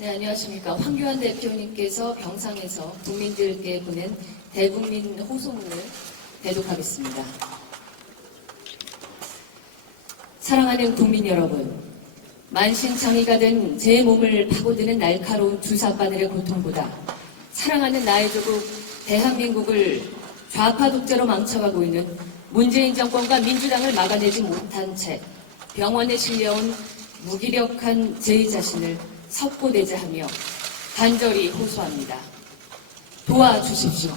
네, 안녕하십니까. 황교안 대표님께서 병상에서 국민들께 보낸 대국민 호소문을 대독하겠습니다. 사랑하는 국민 여러분, 만신창이가 된 제 몸을 파고드는 날카로운 주사바늘의 고통보다 사랑하는 나의 조국 대한민국을 좌파 독재로 망쳐가고 있는 문재인 정권과 민주당을 막아내지 못한 채 병원에 실려온 무기력한 제 자신을 석고대죄하며 간절히 호소합니다. 도와주십시오.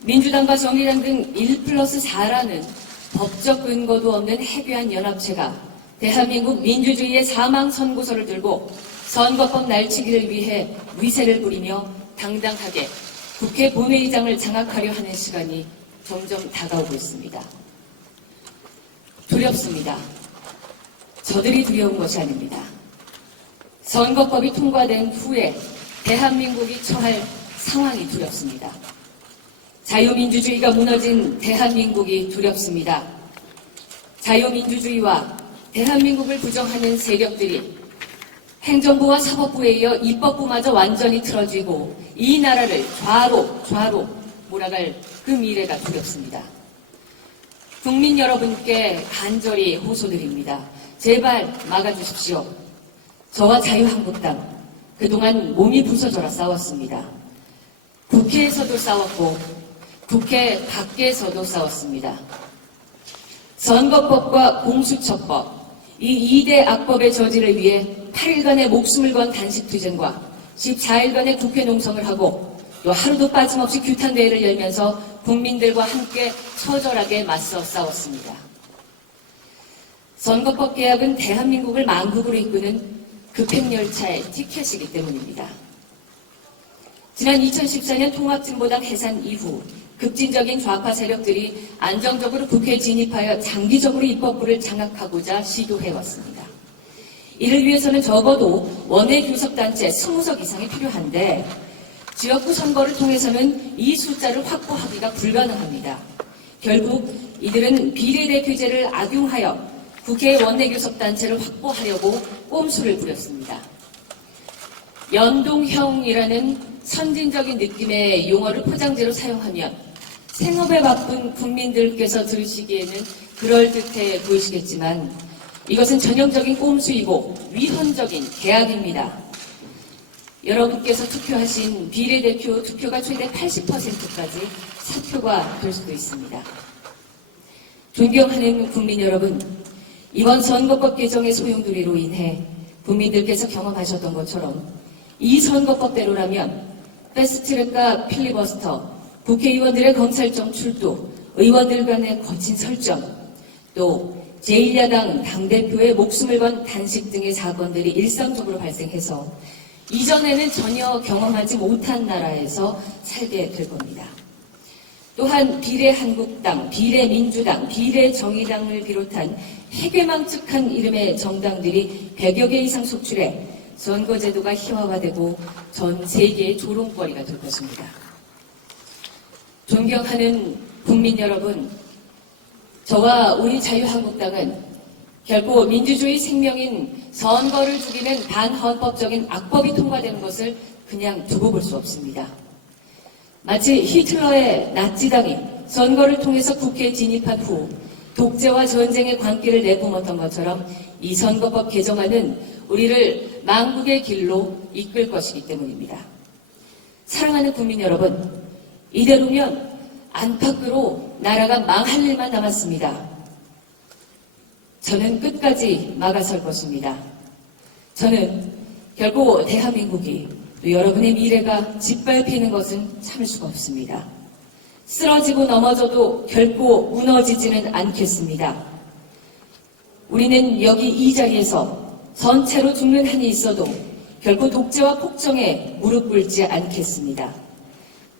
민주당과 정의당 등 1+4라는 법적 근거도 없는 해괴한 연합체가 대한민국 민주주의의 사망 선고서를 들고 선거법 날치기를 위해 위세를 부리며 당당하게 국회 본회의장을 장악하려 하는 시간이 점점 다가오고 있습니다. 두렵습니다. 저들이 두려운 것이 아닙니다. 선거법이 통과된 후에 대한민국이 처할 상황이 두렵습니다. 자유민주주의가 무너진 대한민국이 두렵습니다. 자유민주주의와 대한민국을 부정하는 세력들이 행정부와 사법부에 이어 입법부마저 완전히 틀어지고 이 나라를 좌로 몰아갈 그 미래가 두렵습니다. 국민 여러분께 간절히 호소드립니다. 제발 막아주십시오. 저와 자유한국당 그동안 몸이 부서져라 싸웠습니다. 국회에서도 싸웠고 국회 밖에서도 싸웠습니다. 선거법과 공수처법, 이 2대 악법의 저지를 위해 8일간의 목숨을 건 단식투쟁과 14일간의 국회 농성을 하고 또 하루도 빠짐없이 규탄대회를 열면서 국민들과 함께 처절하게 맞서 싸웠습니다. 선거법 개혁은 대한민국을 망국으로 이끄는 급행열차의 티켓이기 때문입니다. 지난 2014년 통합진보당 해산 이후 급진적인 좌파 세력들이 안정적으로 국회에 진입하여 장기적으로 입법부를 장악하고자 시도해왔습니다. 이를 위해서는 적어도 원내 교섭단체 20석 이상이 필요한데 지역구 선거를 통해서는 이 숫자를 확보하기가 불가능합니다. 결국 이들은 비례대표제를 악용하여 국회 원내교섭단체를 확보하려고 꼼수를 부렸습니다. 연동형이라는 선진적인 느낌의 용어를 포장재로 사용하면 생업에 바쁜 국민들께서 들으시기에는 그럴듯해 보이시겠지만 이것은 전형적인 꼼수이고 위헌적인 계약입니다. 여러분께서 투표하신 비례대표 투표가 최대 80%까지 사표가 될 수도 있습니다. 존경하는 국민 여러분, 이번 선거법 개정의 소용돌이로 인해 국민들께서 경험하셨던 것처럼 이 선거법대로라면 패스트트랙과 필리버스터, 국회의원들의 검찰청 출두, 의원들 간의 거친 설정, 또 제1야당 당대표의 목숨을 건 단식 등의 사건들이 일상적으로 발생해서 이전에는 전혀 경험하지 못한 나라에서 살게 될 겁니다. 또한 비례한국당, 비례민주당, 비례정의당을 비롯한 해괴망측한 이름의 정당들이 100여 개 이상 속출해 선거제도가 희화화되고 전 세계의 조롱거리가 될 것입니다. 존경하는 국민 여러분, 저와 우리 자유한국당은 결코 민주주의 생명인 선거를 죽이는 반헌법적인 악법이 통과되는 것을 그냥 두고 볼 수 없습니다. 마치 히틀러의 나치당이 선거를 통해서 국회에 진입한 후 독재와 전쟁의 광기를 내뿜었던 것처럼 이 선거법 개정안은 우리를 망국의 길로 이끌 것이기 때문입니다. 사랑하는 국민 여러분, 이대로면 안팎으로 나라가 망할 일만 남았습니다. 저는 끝까지 막아설 것입니다. 저는 결코 대한민국이 또 여러분의 미래가 짓밟히는 것은 참을 수가 없습니다. 쓰러지고 넘어져도 결코 무너지지는 않겠습니다. 우리는 여기 이 자리에서 전체로 죽는 한이 있어도 결코 독재와 폭정에 무릎 꿇지 않겠습니다.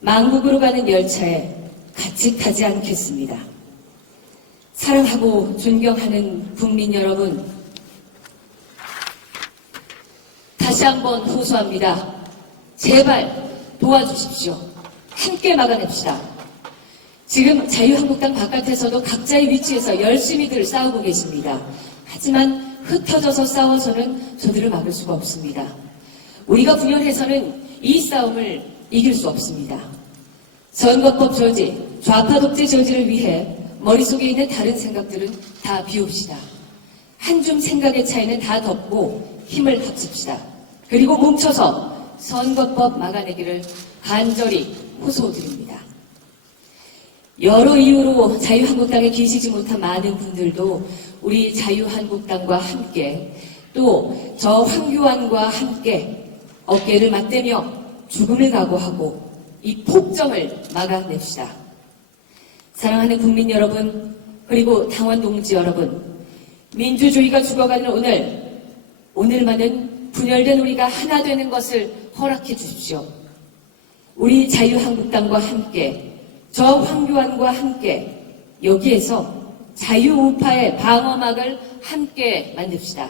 망국으로 가는 열차에 같이 타지 않겠습니다. 사랑하고 존경하는 국민 여러분, 다시 한번 호소합니다. 제발 도와주십시오. 함께 막아냅시다. 지금 자유한국당 바깥에서도 각자의 위치에서 열심히들 싸우고 계십니다. 하지만 흩어져서 싸워서는 저들을 막을 수가 없습니다. 우리가 분열해서는 이 싸움을 이길 수 없습니다. 선거법 저지, 좌파 독재 저지를 위해 머릿속에 있는 다른 생각들은 다 비웁시다. 한 줌 생각의 차이는 다 덮고 힘을 합칩시다. 그리고 뭉쳐서 선거법 막아내기를 간절히 호소드립니다. 여러 이유로 자유한국당에 계시지 못한 많은 분들도 우리 자유한국당과 함께 또 저 황교안과 함께 어깨를 맞대며 죽음을 각오하고 이 폭정을 막아냅시다. 사랑하는 국민 여러분, 그리고 당원 동지 여러분, 민주주의가 죽어가는 오늘만은 분열된 우리가 하나 되는 것을 허락해 주십시오. 우리 자유한국당과 함께, 저 황교안과 함께 여기에서 자유우파의 방어막을 함께 만듭시다.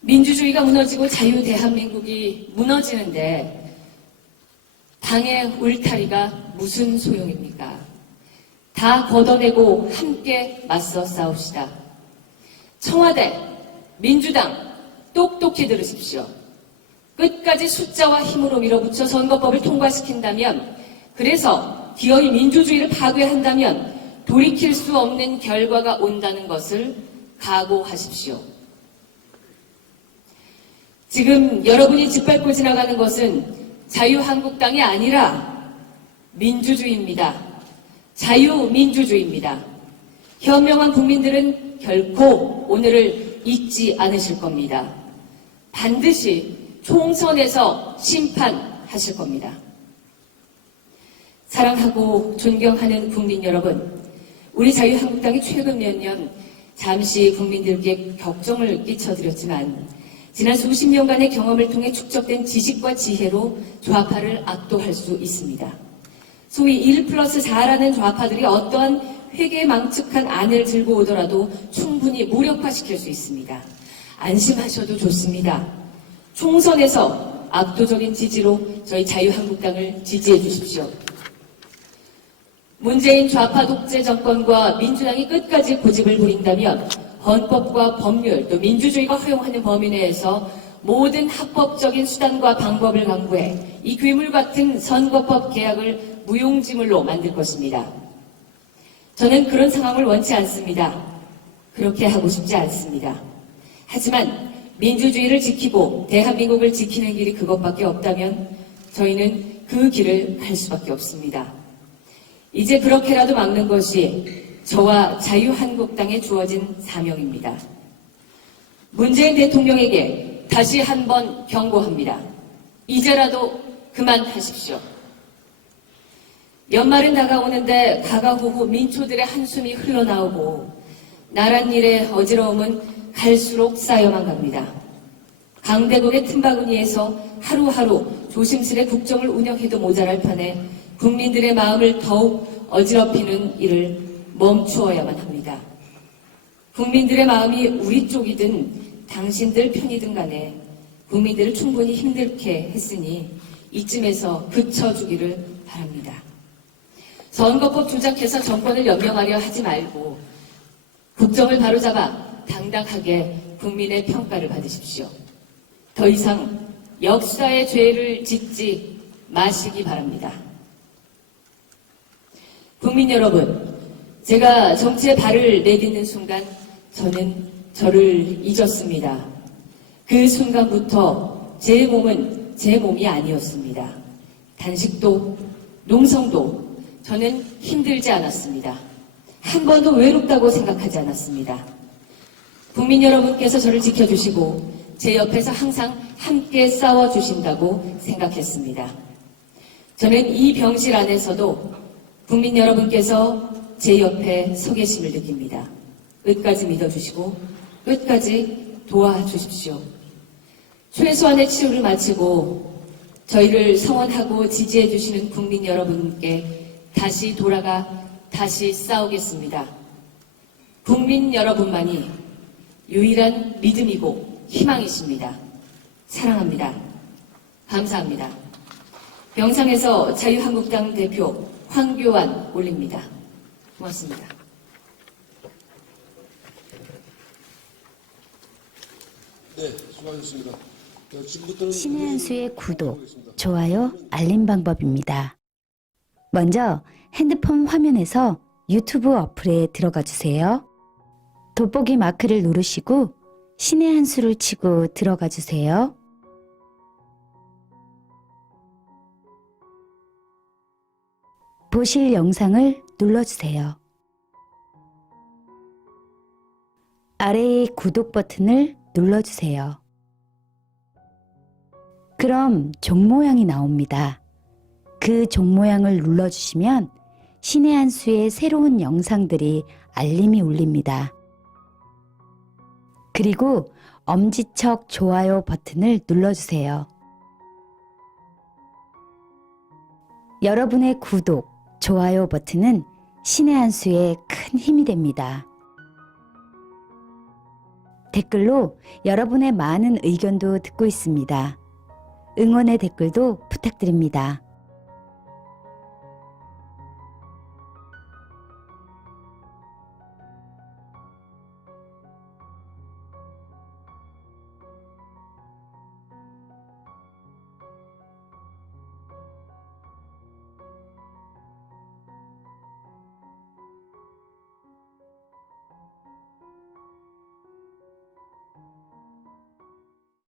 민주주의가 무너지고 자유대한민국이 무너지는데 당의 울타리가 무슨 소용입니까? 다 걷어내고 함께 맞서 싸웁시다. 청와대, 민주당 똑똑히 들으십시오. 끝까지 숫자와 힘으로 밀어붙여 선거법을 통과시킨다면, 그래서 기어이 민주주의를 파괴한다면 돌이킬 수 없는 결과가 온다는 것을 각오하십시오. 지금 여러분이 짓밟고 지나가는 것은 자유한국당이 아니라 민주주의입니다. 자유민주주의입니다. 현명한 국민들은 결코 오늘을 잊지 않으실 겁니다. 반드시 총선에서 심판하실 겁니다. 사랑하고 존경하는 국민 여러분, 우리 자유한국당이 최근 몇 년 잠시 국민들께 격정을 끼쳐드렸지만 지난 수십 년간의 경험을 통해 축적된 지식과 지혜로 좌파를 압도할 수 있습니다. 소위 1+4라는 좌파들이 어떠한 회계망측한 안을 들고 오더라도 충분히 무력화시킬 수 있습니다. 안심하셔도 좋습니다. 총선에서 압도적인 지지로 저희 자유한국당을 지지해 주십시오. 문재인 좌파 독재 정권과 민주당이 끝까지 고집을 부린다면 헌법과 법률 또 민주주의가 허용하는 범위 내에서 모든 합법적인 수단과 방법을 강구해 이 괴물 같은 선거법 개혁을 무용지물로 만들 것입니다. 저는 그런 상황을 원치 않습니다. 그렇게 하고 싶지 않습니다. 하지만 민주주의를 지키고 대한민국을 지키는 길이 그것밖에 없다면 저희는 그 길을 갈 수밖에 없습니다. 이제 그렇게라도 막는 것이 저와 자유한국당에 주어진 사명입니다. 문재인 대통령에게 다시 한번 경고합니다. 이제라도 그만하십시오. 연말은 다가오는데 가가호호 민초들의 한숨이 흘러나오고 나란 일의 어지러움은 갈수록 쌓여만 갑니다. 강대국의 틈바구니에서 하루하루 조심스레 국정을 운영해도 모자랄 판에 국민들의 마음을 더욱 어지럽히는 일을 멈추어야만 합니다. 국민들의 마음이 우리 쪽이든 당신들 편이든 간에 국민들을 충분히 힘들게 했으니 이쯤에서 그쳐주기를 바랍니다. 선거법 조작해서 정권을 연명하려 하지 말고 국정을 바로잡아 당당하게 국민의 평가를 받으십시오. 더 이상 역사의 죄를 짓지 마시기 바랍니다. 국민 여러분, 제가 정치에 발을 내딛는 순간 저는 저를 잊었습니다. 그 순간부터 제 몸은 제 몸이 아니었습니다. 단식도 농성도 저는 힘들지 않았습니다. 한 번도 외롭다고 생각하지 않았습니다. 국민 여러분께서 저를 지켜주시고 제 옆에서 항상 함께 싸워주신다고 생각했습니다. 저는 이 병실 안에서도 국민 여러분께서 제 옆에 서 계심을 느낍니다. 끝까지 믿어주시고 끝까지 도와주십시오. 최소한의 치료를 마치고 저희를 성원하고 지지해주시는 국민 여러분께 다시 돌아가 다시 싸우겠습니다. 국민 여러분만이 유일한 믿음이고 희망이십니다. 사랑합니다. 감사합니다. 병상에서 자유한국당 대표 황교안 올립니다. 고맙습니다. 네, 수고하셨습니다. 지금부터는 신의 한 수의 구독, 좋아요, 알림 방법입니다. 먼저 핸드폰 화면에서 유튜브 어플에 들어가 주세요. 돋보기 마크를 누르시고 신의 한 수를 치고 들어가 주세요. 보실 영상을 눌러주세요. 아래의 구독 버튼을 눌러주세요. 그럼 종 모양이 나옵니다. 그 종 모양을 눌러주시면 신의 한 수의 새로운 영상들이 알림이 울립니다. 그리고 엄지척 좋아요 버튼을 눌러주세요. 여러분의 구독, 좋아요 버튼은 신의 한 수에 큰 힘이 됩니다. 댓글로 여러분의 많은 의견도 듣고 있습니다. 응원의 댓글도 부탁드립니다.